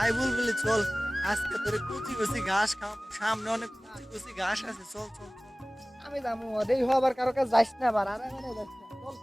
I বুলবুলি চল, আজকে তোরে কুচি কুচি ঘাস খাম, সামনে অনেক কুচি কুচি ঘাস আছে, চল চল চল। আমি যাবো দেই হবার কারো কাছে যাইস না আবার আরে মানে যাইস না চল।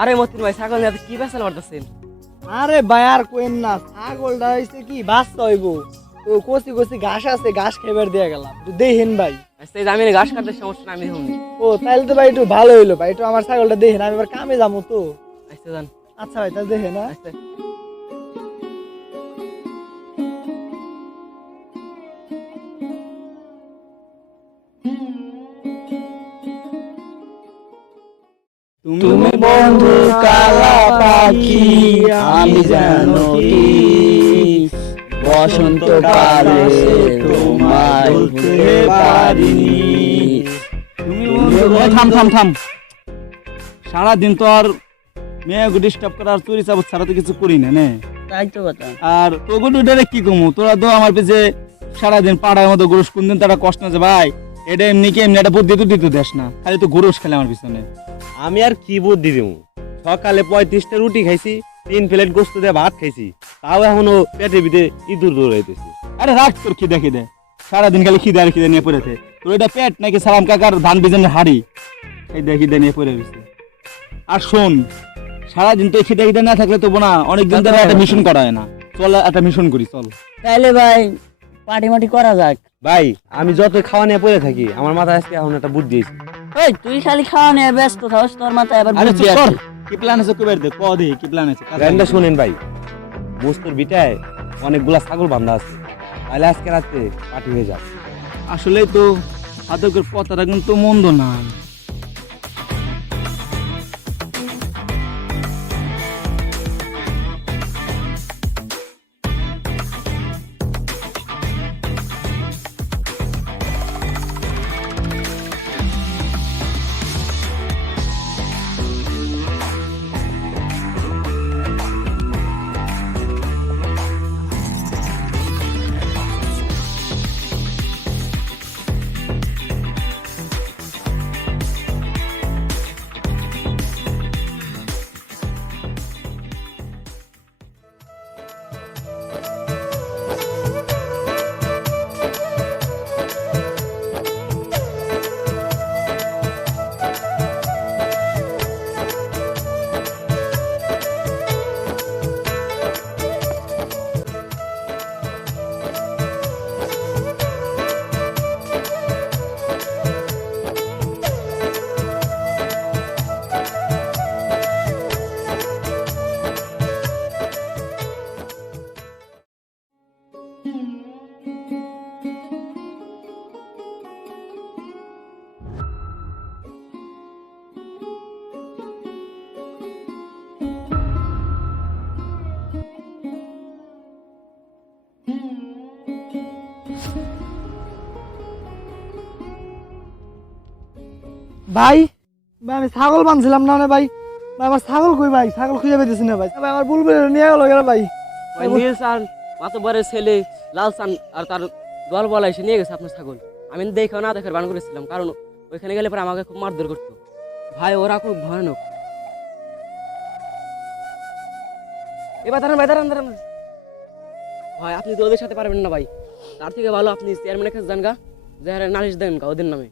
আরে মতিন ভাই ছাগল নিয়ে আপনি কি বেচাল মারতেছেন? আরে ভাই আর কোয়েন না, ছাগলটা হইছে কি বাচ্চা হইবো তো কচি কচি ঘাস আছে, ঘাস খাইবার দিয়ে গেলাম তো দেখেন ভাই। আচ্ছা এই যে আমি ঘাস কাটতে সমস্যা না, আমি হুনি। ও তাইলে তো ভাই একটু ভালো হইলো ভাই, একটু আমার ছাগলটা দেখেন, আমি এবার কামে যাবো তো। আচ্ছা যান। আচ্ছা ভাই তাহলে দেখেন হ্যাঁ। আচ্ছা তুমি বন্ধু কালা পাখি, আমি জানো কি বসন্ত কালে তোমায় ভুলতে পারিনি। থাম থাম থাম, সারাদিন তো আর মেয়েকে ডিস্টার্ব করার চুরি চাবত ছাড়া তো কিছু করি না নে। তাই তো কথা। আর তোগুলো উঠে কি কমু, তোরা তো আমার পিছে সারাদিন পাড়ার মতো ঘুরুস, কোনদিন তারা কষ্ট না যে ভাই এটা এমনি কি এমনি একটা বুদ্ধি তো দিতে দেস না, খালি তো ঘুরুস খালি আমার পিছনে। আমি আর কি বুদ্ধি দিব? সকালে 35টা রুটি খাইছি, 3 প্লেট গোস্ত দিয়ে ভাত খাইছি, তাও এখনো পেটের ভিতরে ইঁদুর দৌড়াইতেছি। আরে রাখ তোর খিদে খিদে, সারাদিন খালি খিদে আর খিদে নিয়ে পড়েছে। তোর এটা পেট নাকি সালাম কাকার ধান বিজনের হাড়ি? খিদে খিদে নিয়ে পড়ে গেছে। আর শোন, সারাদিন তো খিদে খিদে না থাকলে তো না অনেকদিন ধরে একটা মিশন করা হয় না, চল একটা মিশন করি চল। তাইলে ভাই পার্টি মাটি করা যাক। ভাই আমি যত খাওয়া নিয়ে পড়ে থাকি, আমার মাথায় আজকে এখন একটা বুদ্ধি এসেছে। ওই তুই খালি খাওয়া নিয়ে ব্যস্ত থাকস, তোর মাথায় এবার আরে বুদ্ধি চুপ কর, আছে। কি প্ল্যান আছে কইবার দে, ক দে কি প্ল্যান আছে। গানটা শুনেন ভাই, বস্তুর বিটায় অনেকগুলা ছাগল বান্ধা আছে, তাহলে আজকে রাতে পার্টি হয়ে যাক। আসলে তো সাধকের কথাটা কিন্তু মন্দ না। ভাই ভাই আমি ছাগল বানছিলাম না ভাই, ভাই আমার ছাগল কই ভাই, ছাগল খুঁজে পেতেছি না ভাই, ভাই আমার বুলবুল নিয়ে গেল গেল ভাই। ওই নীল চান মাতবরের ছেলে লাল চান আর তার দল বলা এসে নিয়ে গেছে আপনার ছাগল। আমি দেখেও না দেখার বান করেছিলাম, কারণ ওইখানে গেলে পরে আমাকে খুব মারধর করতো। ভাই ওরা খুব ভয়ানক। এবার দাঁড়ান ভাই, দাঁড়ান দাঁড়ান ভাই, আপনি তো ওদের সাথে পারবেন না ভাই, তার থেকে ভালো আপনি চেয়ারম্যানের কাছে যান গা, যে হারে নালিশ দেন গা ওদের নামে।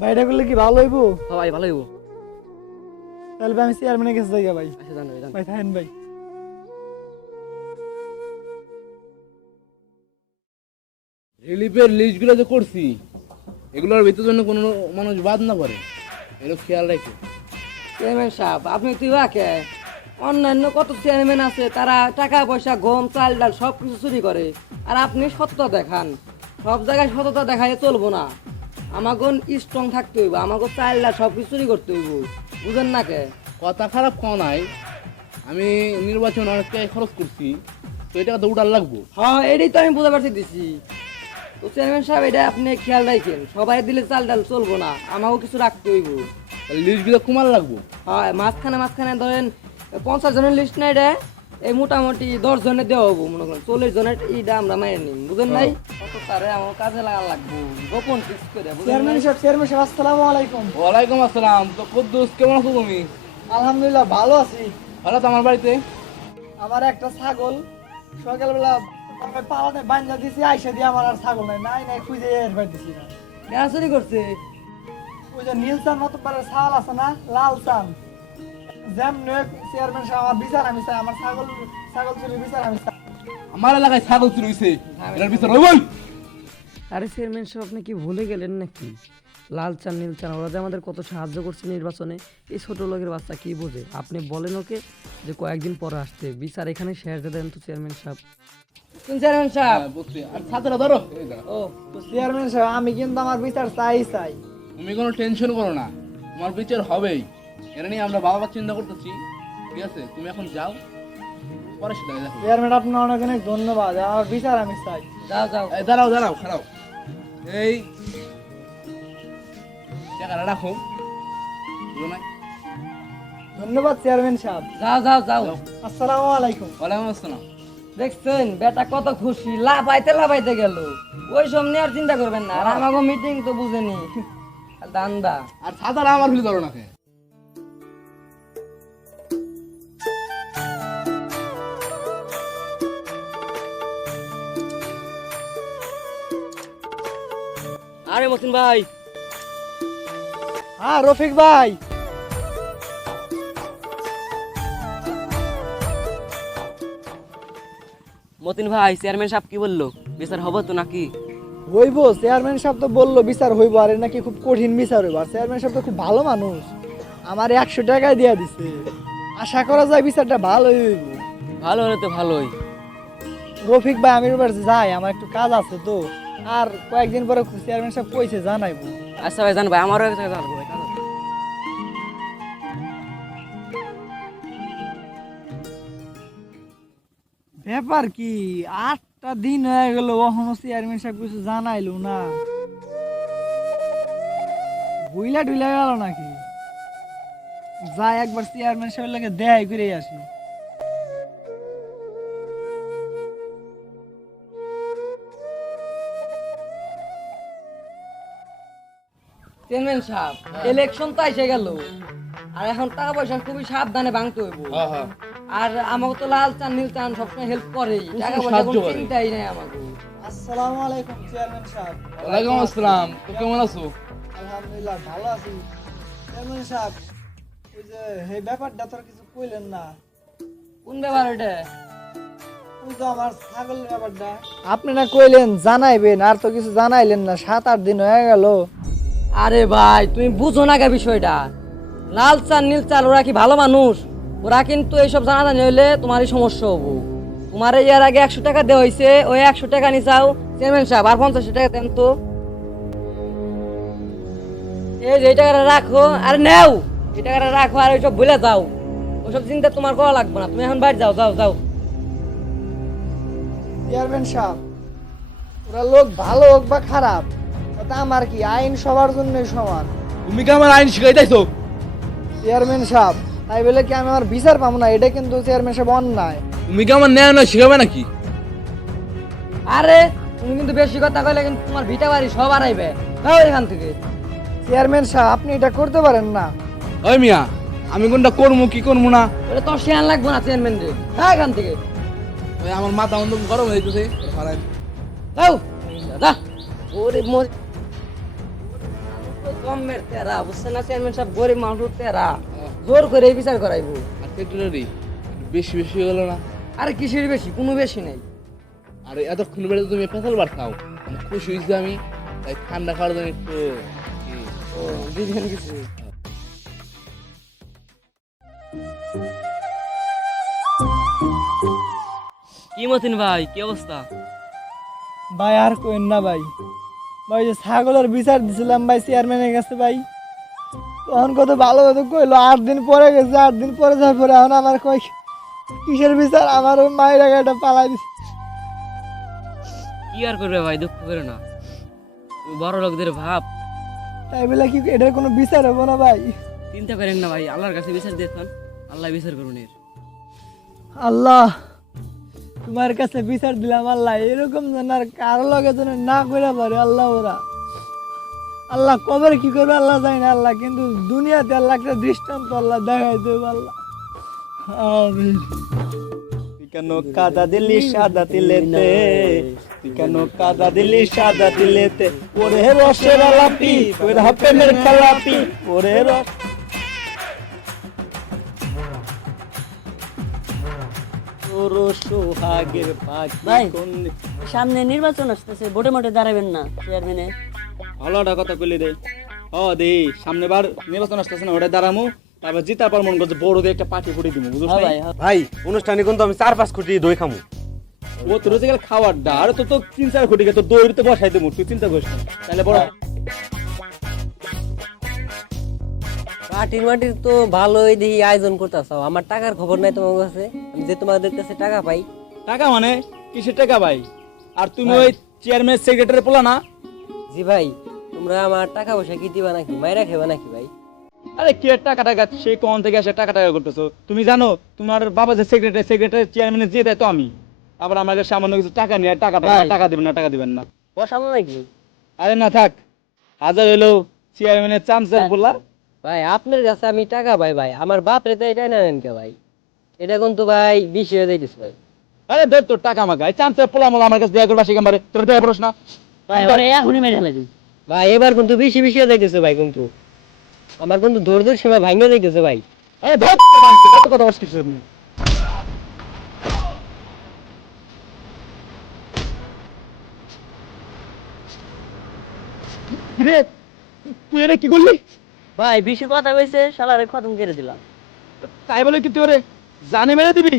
ভাইটা করলে কি ভালো হইবো? হ্যাঁ ভাই ভালো হইব। তাহলে ভাই আমি চেয়ারম্যানের কাছে যাই ভাই। আচ্ছা জান ভাই, জান। ভাই থাকেন ভাই। রিলিফের লিস্টগুলো যে করছি, এগুলোর ভিতর জন্য কোনো মানুষ বাদ না করে, এগুলো খেয়াল রাখে। চেয়ারম্যান সাহেব আপনি তুই রাখে, অন্যান্য কত চেয়ারম্যান আছে তারা টাকা পয়সা গম চাল ডাল সব কিছু চুরি করে, আর আপনি সততা দেখান। সব জায়গায় সততা দেখাইলে চলবো না, আমাকে স্ট্রং থাকতে হইব, আমাকে চাল ডাল সব কিছু চুরি করতে হইব, বুঝেন না কে? কথা খারাপ কোন নাই, আমি নির্বাচন অনেক টাকা খরচ করছি, তো এটা তো উঠার লাগবো। হ্যাঁ এটাই তো আমি বুঝতে পারছি দিছি। তো চেয়ারম্যান সাহেব এটা আপনি খেয়াল রাখেন, সবাই দিলে চাল ডাল চলবো না, আমাকেও কিছু রাখতে হইব। লিস্টগুলো কমার লাগবো। হ্যাঁ মাঝখানে মাঝখানে ধরেন 50 জনের লিস্ট নাই রে, এই মোটামুটি 10 জনের দেওয়া হবো, মনে করেন 40 জনের এইটা আমরা মাইরে নিই, বুঝেন নাই? কত তারে আমার কাজে লাগা লাগবো, গোপন ফিক্স করে, বুঝেন চেয়ারম্যান নাই? সাহেব, চেয়ারম্যান সাহেব আসসালামু আলাইকুম। ওয়ালাইকুম আসসালাম। তো কুদ্দুস কেমন আছো তুমি? আলহামদুলিল্লাহ ভালো আছি। ভালো তো আমার বাড়িতে? আমার একটা ছাগল সকালবেলা পাওয়াতে বান্ধা দিছি, আইসা দিয়ে আমার আর ছাগল নাই, নাই নাই খুঁজে এর বাড়ি দিছি না। কেন চুরি করছে? ওই যে নীল চান মতো পারে ছাল আছে না, লাল চান, যেমন চেয়ারম্যান সাহেব আমার বিচার আমি চাই, আমার ছাগল ছাগল চুরির বিচার আমি চাই। আমার এলাকায় ছাগল চুরি হয়েছে, এটার বিচার হইবই। আরে চেয়ারম্যান সাহেব, আপনি কি ভুলে গেলেন নাকি? লাল চান নীল চান ওরা যে আমাদের কত সাহায্য করছে নির্বাচনে, এই ছোট লোকের বাচ্চা কি বোঝে? আপনি বলেন ওকে যে কয়েকদিন পরে আসতে, বিচার এখানে শেষ দিয়ে দেন তো চেয়ারম্যান সাহেব। কোন চেয়ারম্যান সাহেব? বুঝছি, আর ছাত্ররা ধরো। এই দাঁড়াও। ও চেয়ারম্যান সাহেব, আমি কিন্তু আমার বিচার চাই চাই। তুমি কোনো টেনশন করো না, তোমার বিচার হবেই। এটা নিয়ে আমরা বাবা চিন্তা করতেছি, ঠিক আছে? তুমি এখন যাও, পরে সেটা দেখো। চেয়ারম্যান আপনার অনেক অনেক ধন্যবাদ, আমার বিচার আমি চাই। যাও যাও। এই দাঁড়াও দাঁড়াও, খারাপ। এই টাকাটা রাখো, বুঝো নাই? ধন্যবাদ চেয়ারম্যান সাহেব। যাও যাও যাও। আসসালামু আলাইকুম। ওয়ালাইকুম আসসালাম। দেখছেন বেটা কত খুশি, লাফাইতে গেল। ওই সব নিয়ে আর চিন্তা করবেন না, আর আমাকে মিটিং তো বুঝেনি দান্দা। আর ছাতাটা আমার ফিরে ধরো না কে? আরে মতিন ভাই, হ্যাঁ রফিক ভাই। মতিন ভাই, চেয়ারম্যান সাহেব কি বললো? বিচার হবো তো নাকি? হইব, চেয়ারম্যান সাহেব তো বললো বিচার হইব, আর এর নাকি খুব কঠিন বিচার হইব। আর চেয়ারম্যান সাহেব তো খুব ভালো মানুষ, আমার 100 টাকায় দিয়া দিছে। আশা করা যায় বিচারটা ভালোই হইব। ভালো হলে তো ভালোই। রফিক ভাই, আমি এবার যাই, আমার একটু কাজ আছে তো, আর কয়েকদিন পরে চেয়ারম্যান সাহেব কইছে জানাইবো। আচ্ছা ভাই, জান ভাই, আমারও এক জায়গায় যাবো ভাই, কাজ আছে। ব্যাপার কি, 8টা দিন হয়ে গেল, এখনো চেয়ারম্যান সাহেব কিছু জানাইলো না। বুইলা টুইলা গেল নাকি? যাই একবার চেয়ারম্যান সাহেবের লাগে দেখাই করে আসি। চেয়ারম্যান সাহেব, ইলেকশন তো এসে গেল, আর এখন টাকা পয়সা খুবই সাবধানে ভাঙতে হইব। হ্যাঁ হ্যাঁ, আর আমাকে তো লাল চান নীল চান সবসময় হেল্প করেই, টাকা পয়সা সাহায্য কোনো করে। চিন্তাই নাই আমাকে। আসসালামু আলাইকুম চেয়ারম্যান সাহেব। ওয়ালাইকুম আসসালাম। তো কেমন আছো? আলহামদুলিল্লাহ ভালো আছি। চেয়ারম্যান সাহেব, ওই যে এই ব্যাপারটা তোর কিছু কইলেন না। কোন ব্যাপার ওটা? ওই তো আমার ছাগলের ব্যাপারটা আপনি না কইলেন জানাইবেন, আর তো কিছু জানাইলেন না। 7-8 দিন হয়ে গেল। আরে ভাই, তুমি বুঝো না কে বিষয়টা? লাল চান নীল চাল ওরা কি ভালো মানুষ? ওরা কিন্তু এইসব জানাজানি হইলে তোমারই সমস্যা হবো। তোমার এর আগে 100 টাকা দেওয়া হয়েছে, ওই 100 টাকা নি চাও চেয়ারম্যান সাহেব, আর 50 টাকা দেন তো। এই যে এই টাকাটা রাখো, আর নেও এই টাকাটা রাখো, আর ওইসব ভুলে যাও। ওইসব চিন্তা তোমার করা লাগবে না, তুমি এখন বাইরে যাও যাও যাও। চেয়ারম্যান সাহেব, ওরা লোক ভালো হোক বা খারাপ, তাতে আমার কি, আইন সবার জন্যই সমান। তুমি কি আমার আইন শিখাইতেছো? চেয়ারম্যান সাহেব, তাই বলে কি আমি আমার বিচার পাবো না? এটা কিন্তু চেয়ারম্যান সাহেব অন্যায়। তুমি কি আমার ন্যায় নয় শিখাবে নাকি? আরে তুমি কিন্তু বেশি কথা কইলে কিন্তু তোমার ভিটা বাড়ি সব আড়াইবে। যাও এখান থেকে। চেয়ারম্যান সাহেব, আপনি এটা করতে পারেন না। ওই মিয়া, আমি কোনটা করবো কি করবো না, ওটা তোর শেয়ার লাগবে না চেয়ারম্যান রে। হ্যাঁ এখান থেকে ওই আমার মাথা অন্য গরম হয়ে যেতেছে। যাও। যা। ওরে মোর কমের তেরা, বুঝছেন না চেয়ারম্যান সাহেব? গরিব মানুষ তেরা, জোর করে এই বিচার করাইবো। আর সেক্রেটারি বেশি বেশি হয়ে গেল না? আরে কিসের বেশি? কোনো বেশি নেই। আর এতক্ষণ বেড়ে তুমি পেছাল বার খাও, আমি খুশি হয়েছি। আমি তাই ঠান্ডা খাওয়ার জন্য একটু ও দিবেন কিছু? কি মতিন ভাই, কি অবস্থা? ভাই আর কইন না ভাই। ভাই যে ছাগলের বিচার দিছিলাম ভাই চেয়ারম্যানের কাছে ভাই, তখন কত ভালো কথা কইলো। 8 দিন পরে গেছে, 8 দিন পরে যাওয়ার পরে এখন আমার কই কিসের বিচার? আমার ওই মায়ের আগে এটা পালাই দিছে। কি আর করবে ভাই, দুঃখ করে না, বড় লোকদের ভাব। তাই বলে কি এটার কোনো বিচার হবো না ভাই? চিন্তা করেন না ভাই, আল্লাহর কাছে বিচার দিয়েছেন, আল্লাহ বিচার করুন এর। আল্লাহ, তোমার কাছে বিচার দিলাম আল্লাহ, এরকম যেন আর কারো লগে যেন না করে পারে আল্লাহ। ওরা আল্লাহ কবে কি করবে আল্লাহ জানি না আল্লাহ, কিন্তু দুনিয়াতে আল্লাহ একটা দৃষ্টান্ত আল্লাহ দেখাই দেবে আল্লাহ। আমিন। তুই কেন কাদা দিলি সাদা তিলেতে, তুই কেন কাদা দিলি সাদা তিলেতে, ওরে রসের আলাপি ওরে প্রেমের খেলাপি, ওরে রস। তোর সোহাগের পাখি ভাই। কোন। সামনে নির্বাচন আসতেছে, ভোটে মোটে দাঁড়াবেন না চেয়ারম্যানে? ভালো একটা কথা কইলি রে। দেই সামনে বার নির্বাচন আসতেছে না, ওটা দাঁড়ামু, তারপর জিতার পর মন করছে বড় দিয়ে একটা পার্টি ফুটি দিব, বুঝছ হ্যাঁ না? ভাই, হ্যাঁ। ভাই অনুষ্ঠানে কিন্তু আমি 4-5 কোটি দই খামু। ও তোর যে খাওয়ার ডা আর তো 3-4 কোটি তো দৌড় তো বসাই দেবো, তুই চিন্তা করিস না। তাহলে বড় পার্টির মাটির তো ভালোই দেখি আয়োজন করতেছ, আমার টাকার খবর নাই তোমার কাছে, আমি যে তোমাদের কাছে টাকা পাই। টাকা মানে কিসের টাকা ভাই? আর তুমি ওই চেয়ারম্যান সেক্রেটারি পোলা না? জি ভাই, তোমরা আমার টাকা পয়সা কি দিবা নাকি, মাইরা খেবা নাকি ভাই? আরে কি আর টাকা টাকা, সেই কোন থেকে আসে টাকা টাকা করতেছো? তুমি জানো তোমার বাবা যে সেক্রেটারি চেয়ারম্যানের যে দেয় তো আমি, আবার আমাকে সামান্য কিছু টাকা নিয়ে টাকা টাকা দিবেন না, টাকা দিবেন না। বসাবো নাকি? আরে না থাক, হাজার হইলো চেয়ারম্যানের চান্সের পোলা। ভাই আপনার কাছে আমি টাকা পাই ভাই, আমার বাপ রে তো এটাই নেন কে ভাই, এটা কিন্তু ভাই 20 হয়ে যাইতেছে ভাই। আরে ধর তোর টাকা মাগাই চান্সের পোলা মোলা আমার কাছে দেয়া করবা সেখানে তোর দেয়া প্রশ্ন ভাই ওরে এখনই মেরে ফেলে দিই। ভাই এবার কিন্তু বেশি হয়ে যাইতেছে ভাই, কিন্তু আমার কিন্তু ধৈর্য সীমা ভাঙে যাইতেছে ভাই। আরে ধর কত কথা বলছিস তুমি? রে তুই এর কি করলি? ভাই বেশি কথা কইছে, শালারে খতম করে দিলাম। তাই বলে কি তুই ওরে জানে মেরে দিবি?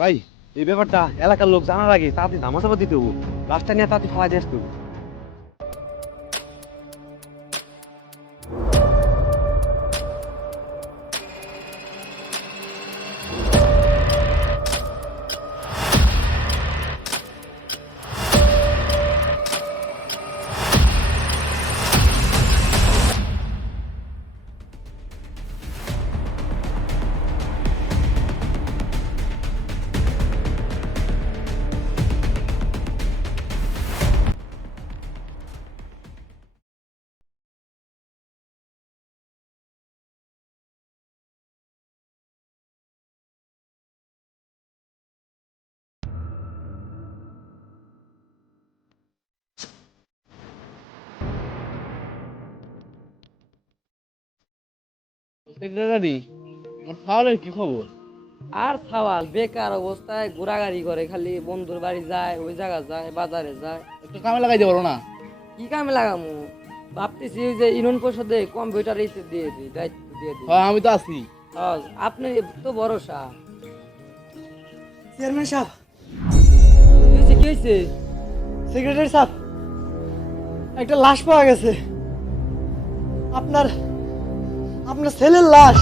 ভাই এই ব্যাপারটা এলাকার লোক জানার আগে তাড়াতাড়ি ধামাচাপা দিতে হবো, রাস্তা নিয়ে তাড়াতাড়ি খাওয়া দিয়ে আসতে হবো। সেক্রেটারি, তাহলে কি খবর? আর সাওয়াল বেকার অবস্থায় ঘোরাঘুরি করে, খালি বন্ধুর বাড়ি যায়, ওই জায়গা যায়, বাজারে যায়। একটু কামে লাগাইতে পারো না? কি কামে লাগামু? ভাবতেছি ওই যে ইউনিয়ন পরিষদে কম্পিউটার দিয়ে দিই, দায়িত্ব দিয়ে দিই। হ্যাঁ আমি তো আছি। আপনি তো ভরসা। চেয়ারম্যান সাহেব, কি হয়েছে? সেক্রেটারি সাহেব, একটা লাশ পাওয়া গেছে, আপনার আপনার ছেলের লাশ।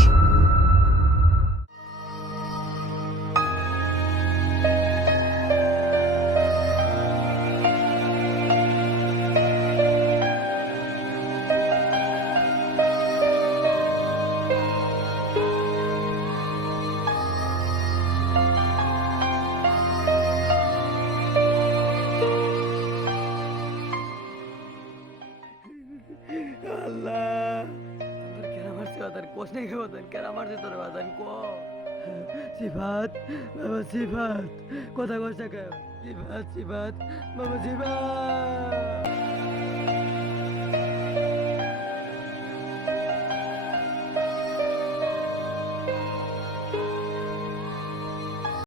সিফাত বাবা, সিফাত কথা কষ্ট সিফাত, সিফাত বাবা, সিফাত।